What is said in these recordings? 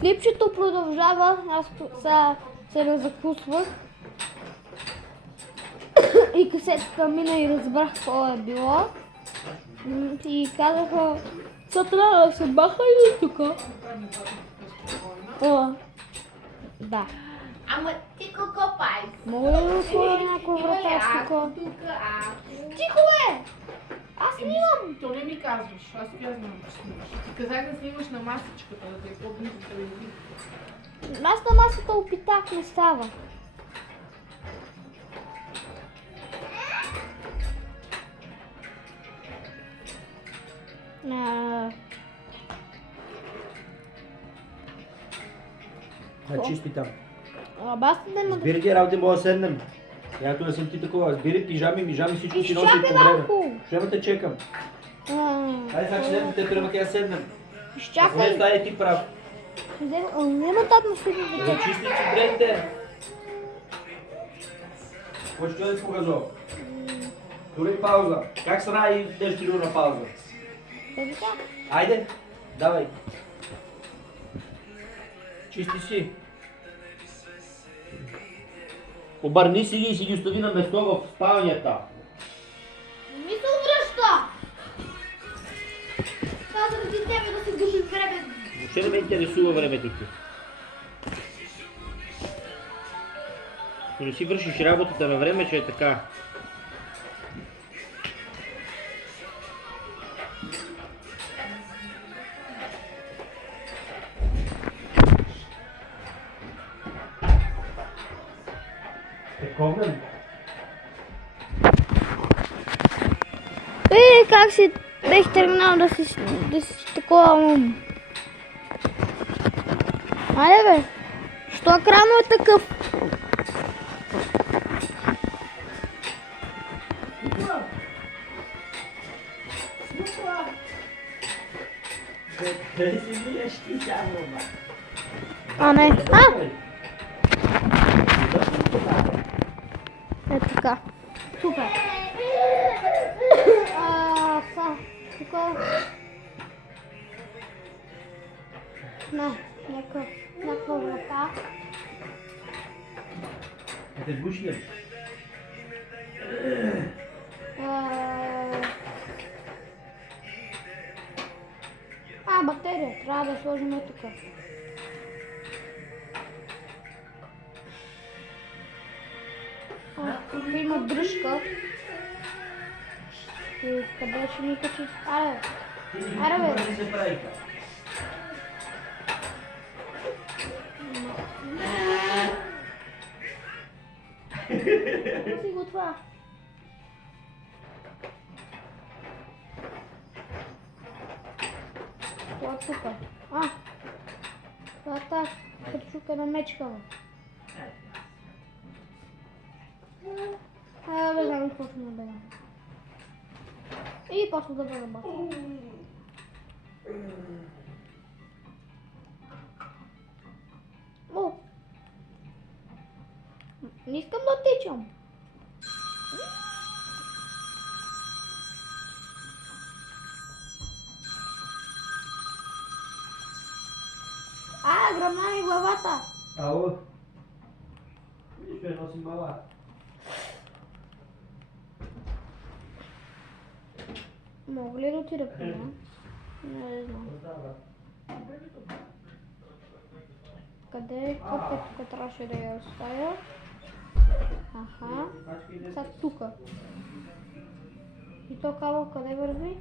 Клипчето продължава, аз се раззакусвах и касетата мина и разбрах какво е било. И казаха, са трябва да се баха или тук? Да. Ама ти какво правиш? Мога ли да отворя някоя врата с тук? Тихо бе! Аз снимам! То не ми казваш, аз я знам, че снимаш. Ти казах да снимаш на масичката, да те е по-близо телевизия. Аз на масата опитах, не става. Чисти там. Аз не ме да... Сбери ти работи, мога да седнем. Яко не съм ти такова. Сбери пижами, всичко си носи Изчакай по време. малко. Ще ме те чекам. Хайде сега, че седнем, те трябва да седнем. Поне Изчакай. стане ти прав. Няма татно седи да Да чисти чудрените. Кой ще да показал? Тури пауза. Как се прави нещо на пауза? Айде, давай. Чисти си. Обърни си ги и си ги остави на место в спалнята. Ми се обръща! Казах ти тебе да се гуши време. Въобще не ме интересува времето ти. Ако не си вършиш работата на време, ще е така. Тековнем? Как си бех тръгнал да си такова... Айде бе, що крано е такъв? Дали си миеш ти сега, мама? А, не. Е така. Супер. Тук... някаква врата. Те сгуши ли? Бактерия. Трябва да сложим тук. Тук има дръжка. Къде ще ми качи? Аре бе. Какво си го това? Това е тук. Това е тази качука на мечка. Бе, знам какво ще набега. И после да бъда бата. Не искам да тичам. Гръмна ми главата. Ало. Виж, бе, носи мала. Мога ли да отида при нея? Не знам. Къде е копът? Тук трябваше да я оставя. Сега тук. И то кабел къде върви?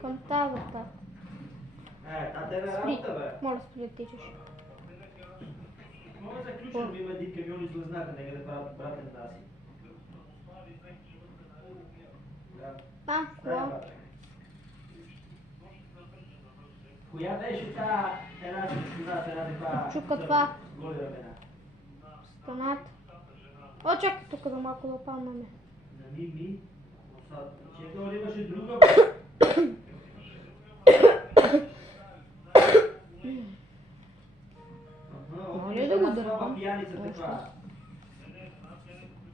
Към тази врата. Тата е на работа, бе. Моля спри да тичаш. Мога да заключим, да има един камион излезнака, нека да правят братен наси. Кола. Коя беше та една сестина, една такава... Чука това. Голи ramена. Станат. Чакай тук да малко да паднаме. На ми. Чекал ли имаше друга? Може ли да го дърпам?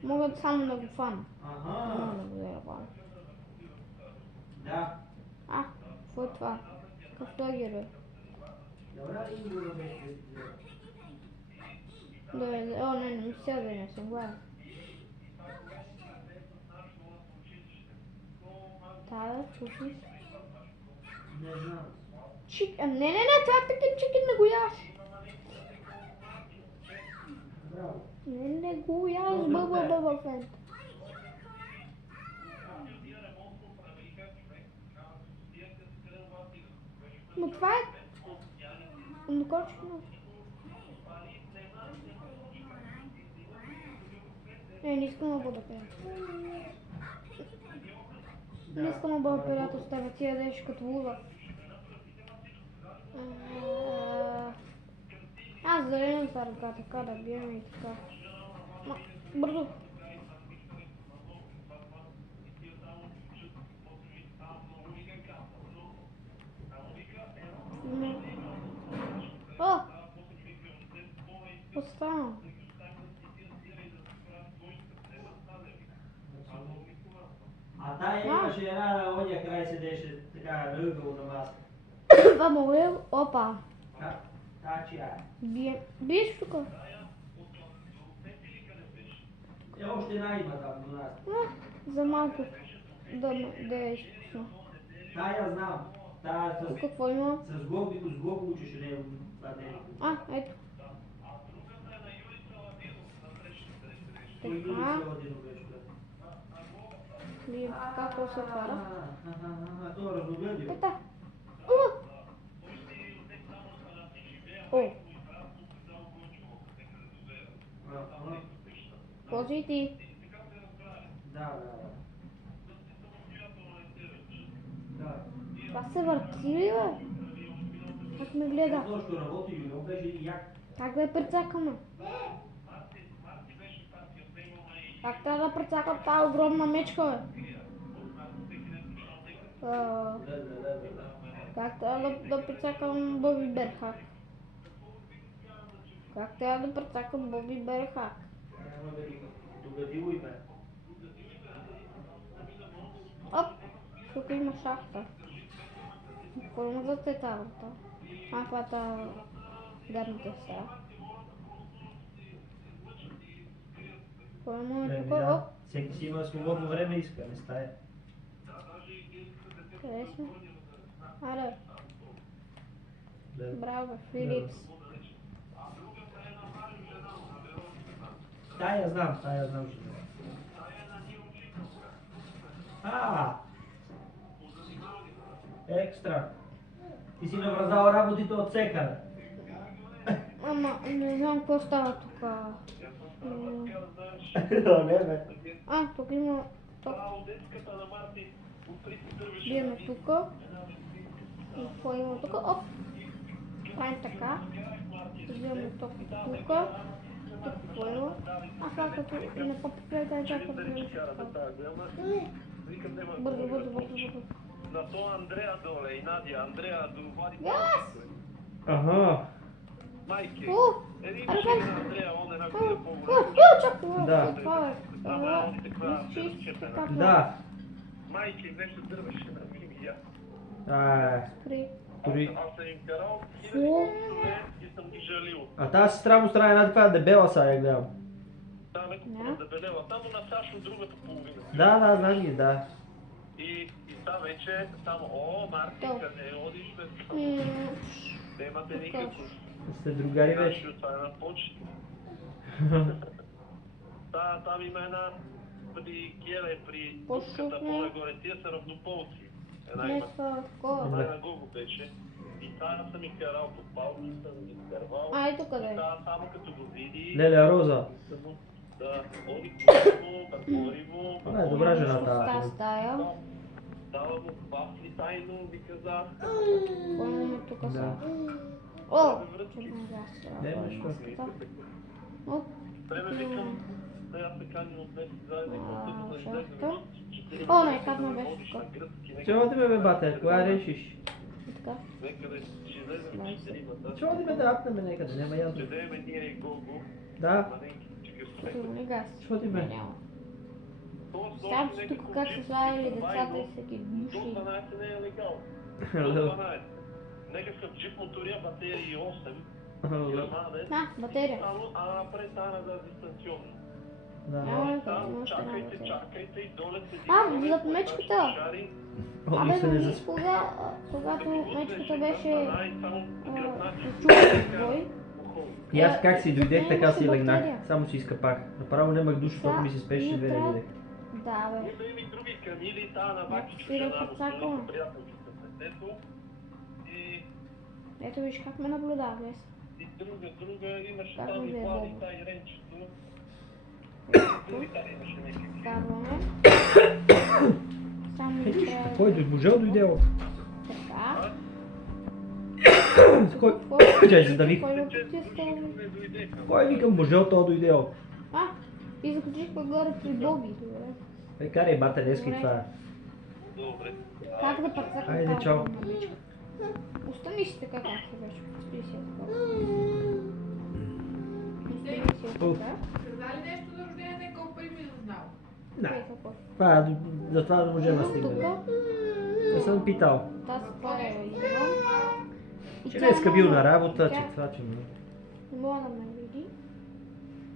Мога само да го фана. Мога да го дърпам. Да. Какво е това? Какъв лагер е? Добра ли им го да беше? О, не ми се да не съм гледан. Да, слушай. Не знам. Не, това е пикен чикен, не го яш. Браво. Не го яш, бъба, фен. Но това е... Накочено. Не искам да бъда пеят. Не искам да бъда пеят от тебе, ти ядеш като луда. Аз зареждам sa ръка, така да бием и така. Бързо. О! Остана. А тая имаше една оня край седеше така ръгъл на маска. Това мога ли? Опа. Та чия е? Биеш тук. Още една има там до нас. За малко. Да е изпусна. Тая знам. Тая с... Какво има? С Гого учеше него. Ето. Той Юли Така. Селадино беше. Видим какво се отваря. Това разногледио. Ета. О! Този ти. Да. Това се върти ли, бе? Как ме гледа? Точно работи Юли, он беше як. Как да я прецакаме? Как трябва да прецакам тази огромна мечка, бе? Как трябва да прецакам Боби Берхак? Как трябва да прецакам Боби Берхак? Догадило и ме. Оп! Тук има шахта. Какво има за тази врата? Това е гадната стая. Какво има тук? Оп! Всеки си има свободно време и иска, не стая. Къде сме? Аре. Браво, Филипс. Тая знам, ще знам. Екстра. Ти си навързал работите от секара. Ама не знам какво става тук. Не, бе. Тук има ток. Биеме тук. И какво има тук? Оп! Правим така. Взимаме ток тук. Тук какво има? Това като и на по-покрай да чакам да не се Бързо. На то Андрея доле и Надя. Андрея до Вади. Ага. Майки. Аре, на Андрея, он е на година чакай. Да. Това е таква Да. майки нещо дървеше на Мимия. Спри. Аз съм им карал хиляди часове и съм ги жалил. А тази сестра му страна една такава дебела са, я гледам. Там е дебелела. Само на Сашо другата половина. Да, знам ги, да. И там вече само, Марти, къде одиш бе? Немате никакво. Сте другари вече. Това е на почти. Там има една при Геле, при дупката по-нагоре, тия са равнополци. Една има. Една на Гого беше. И тая съм и карал по палки, съм ги изкарвал. Ето къде е. Тая само като го види... Леля Роза. Да, ходи му, тъпори му... Она е добра жена тази. Стая. Дава му вафли тайно, ви казах. Какво имаме тук сега? Черна газ. Не, нещо. Време викам да я се каним от днес заедно, когато да излезем. Не, как ме беше тук? Ще одиме, бе, бате, кога решиш? Така. Некъде ще излезем четиримата. Ще одиме да апнеме некъде, няма ясно. Ще дадеме ние и Гого. Да. Черна газ. Ще одиме. Няма. Там си тук как са слагали децата и всеки До души. 12 не е легално. До 12. Нека някакъв джип мотория, батерии 8 Ага, грамаде, На, батерия. а напред стана за дистанционно. да. Там чакайте и доле седи. зад мечката. Абе, Се не нали, засп... когато мечката беше Само чупен бой, И аз как си дойдех, така си Нямаше легнах. батерия. Само си изкапах. Направо нямах душ, защото ми се спеше, две не видех. да, бе. има и други камили, тая на Баки Спира чужена, подсакала. но приятелката с детето. И Ето виж как ме наблюдава, глес. друга имаше Как там и ви е Славица Бобо? и Ренчето. Други там имаше някакви. Карваме. Само Ето, трябва кой можел дойде? така. Кой? Чай, се давих. Кой го потиска? Не дойдеха. Кой викам можел, то дойде? А, и закачихме горе при Боби. Добре. Бе, карай бата, днеска и това е. Добре. Как да прецакам? Хайде, чао. Остани си така както беше. Спи си така. Остани си Уф. така. Казали нещо за рождение, не колко пари ми зазнал. Да. Ей, какво? Това е, за това не може да стигне. Тук, Не съм питал. тази това е извън. И Че тя днеска бил няма- на работа, тя че това, че не. Не мога да ме види.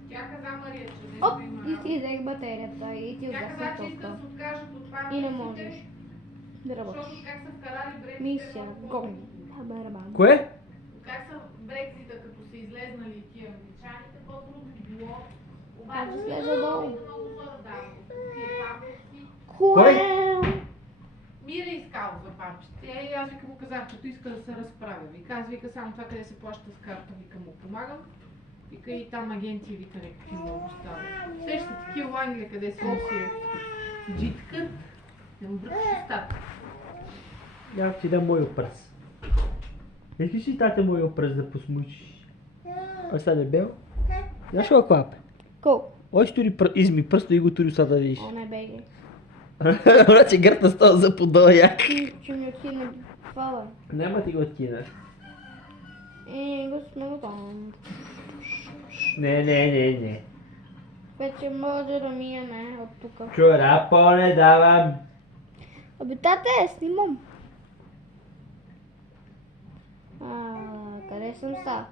Тя каза Мария, че нещо Оп, има. и си взех батерията и ти Тя каза, отгасна че искат да тока. се откажат от това. И не можеш да Защото работиш. как са вкарали Брексита. Мисия, много гон. по-трудно. Барабан. Кое? Как са Брексита, като са излезнали тия англичаните, по-трудно било. Как Обаче слезе долу? много хора дават. Тия пампуси. Кое? Мира искал за пампчите. И аз вика му казах, като иска да се разправя. Вика, аз вика само това къде се плаща с карта, вика му помагам. Вика и там агенти, вика някакви много става. Сеща такива в Англия, къде си му се джиткат. Не му бръкаш устата. Няма ти да моя пръст. Искаш си тате моя пръст да посмучиш? А сега дебел? Знаеш ли клапе? Колко? Ой, тури изми пръста и го тури устата да видиш. О, не беги. Враче гърта става за подола як. Че ми отхина това, Няма ти го откина. бе. Го сме там. Не. Вече може да мине от тук. Чорапо не давам. Абе, тате, снимам. Къде съм са?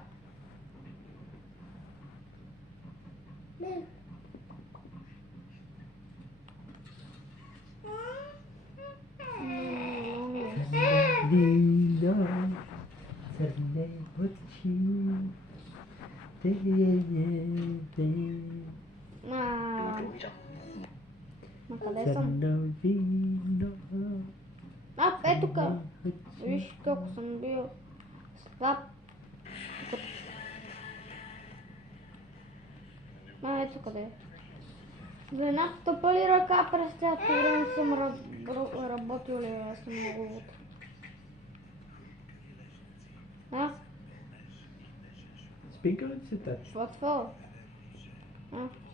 Вино, сърне очи, На къде съм? сърно вино. Е тук. Виж колко съм бил слаб. Ето къде. За една тъпа ли ръка през цялото време съм работил ли, аз съм много луд. Спинка ли си тати? Това.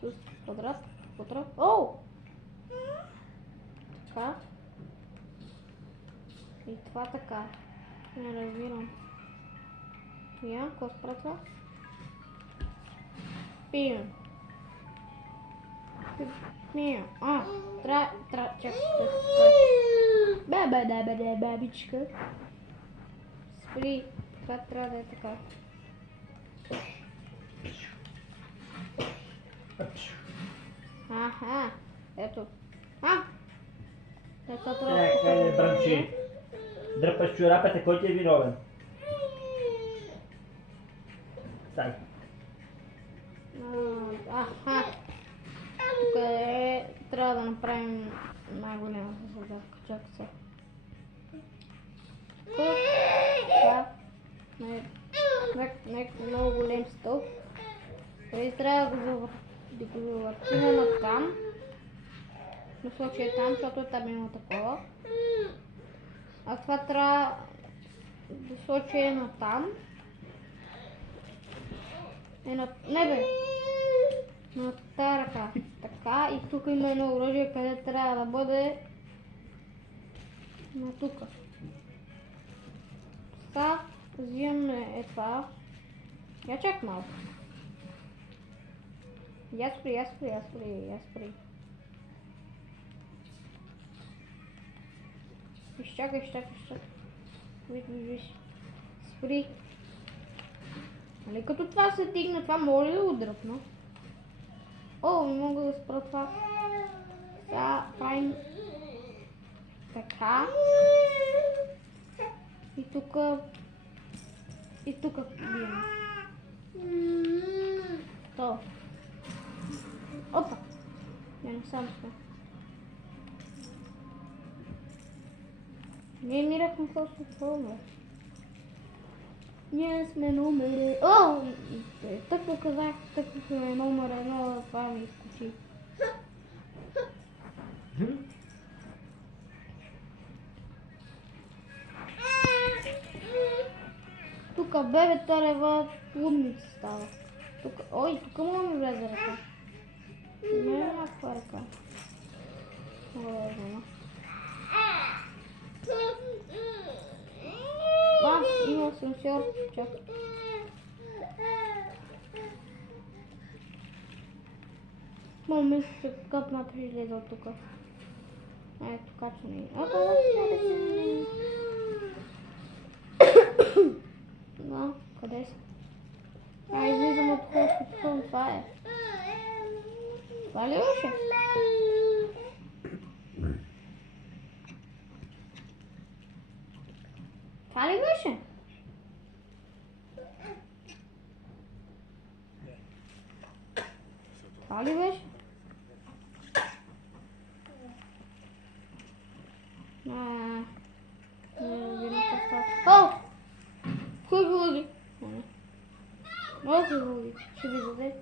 С квадрат. О! Така. И това така. Не разбирам. Я, какво спра това? Пием. Чакай. Бебичка. Спри. Това трябва да е така. Ето. Ето трябва да Чакай, бранчи. Дръпаш чорапата, кой ти е виновен? Стай. Тук трябва да направим най-голямата задача. Чакай се. Това. Много голям стълб. Трябва да го завъртим на там. В случая там, защото там има такова. А това трябва да случая на там. Не бе. На тази ръка. Така и тук има едно оръжие, къде трябва да бъде на тук. Сега взимаме това. Я чак малко. Я спри. Виж, чакай. Виж. Спри. Нали като това се дигне, това може ли да удръпна? О, не мога да спра това. Сега правим така. И тук бием. То. Опа. Я не сам сме. Ние мирахме просто това. Ние сме номер... О! Тъкво казах, тъкво сме номер 1, това ми изкочи. Тук бебета лева лудница става. Ой, тук мога да ми влезе ръка. Не е някаква ръка. Мога да я взема. Има асансьор. Чакай. Мога мисля, че къпна прилиза от тук. Ето, качване. Да, къде си? Излизам от хоспитал, това е. Това ли беше? Това ли беше? Това ли беше? Не разбирам какво става. О! Кой го лъги? Много кой го лъги. Ще ви даде.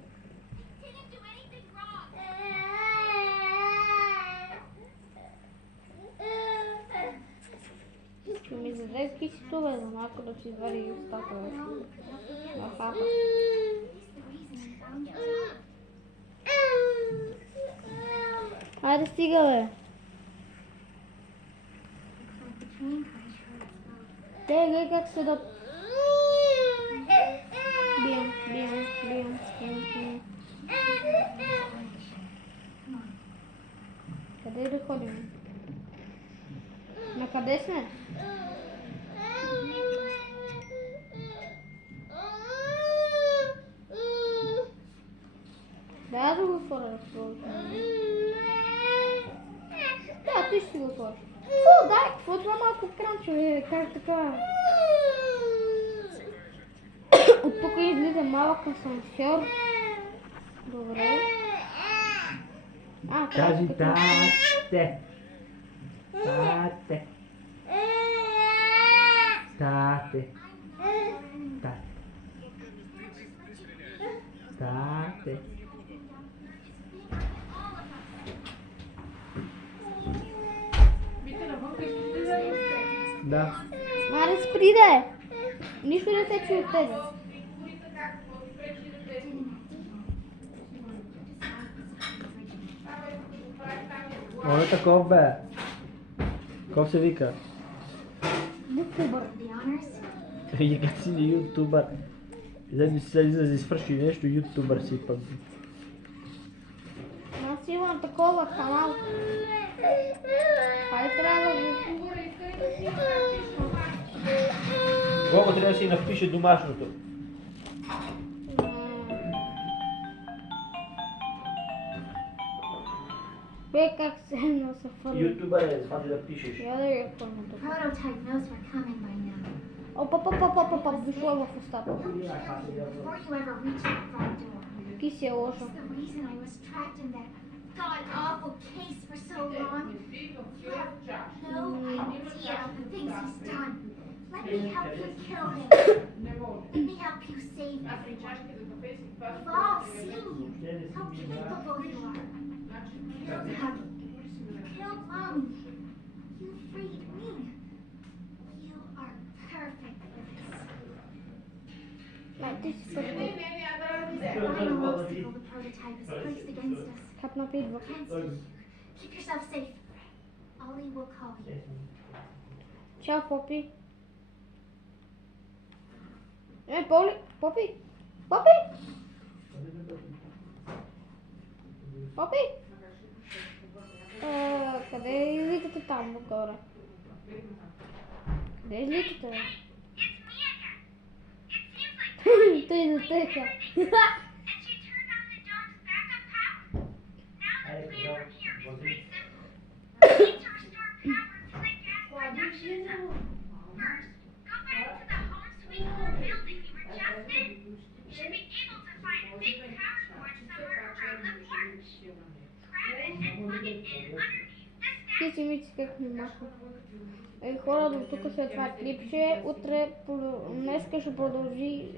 Ще ми даде кисито, бе, за малко да си извади устата. На хапа. Айде стига, бе. Гледай как се да... Бием. Къде да ходим? На къде сме? Да го отворя да отворя. Да, ти ще си го отвориш. О, дай, какво това малко кранче, как така? От тук излиза малък асансьор. Добре. Кажи тате. Тате. Тате. Тате. Вите навънка искате да ядете? Да. Маре, спри да е. Нищо не се чуе от тебе. Он е таков, бе. Ков се вика? Ютубър. И като си ютубър. За да свърши нещо, ютубър си пък. Аз имам такова канал. Хай трябва да го... Гого трябва да си напише домашното. Бе, как се едно се фърли. Ютубър е, това да пишеш. Я да я фърна тук. Prototype knows we're coming by now. Опа, дошло в устата. Before you ever reach the front door. Ки си е лошо. It's the reason I was trapped in that god-awful case for so long. You have no idea of the things he's done. Let me help you kill him. Let me help you save everyone. We've all seen you, how capable you are. Killed Hubby. Killed Mommy. You freed me. You are perfect for this. Ти си първо. The final obstacle the prototype has placed against us. Хапна идва. Keep yourself safe. Ollie will call you. Чао, Попи. Попи! Къде излитате там отгоре? Къде излитате, бе? Той затъка. and she turned on the dog's backup power. Now the plan from here is pretty simple. We need to restore power to the gas production zone. First, go back to the home sweet home building you were just in. You should be able to find a big power cord somewhere around the porch. Grab it and plug it in underneath the Ти stack. си мислиш как ми маха. Хора, до тук след това клипче. Утре, днеска ще продължи.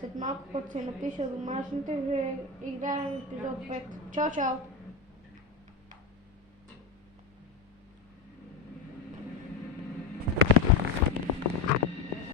След малко, като се напиша домашните, ще играем епизод 5. Чао, чао!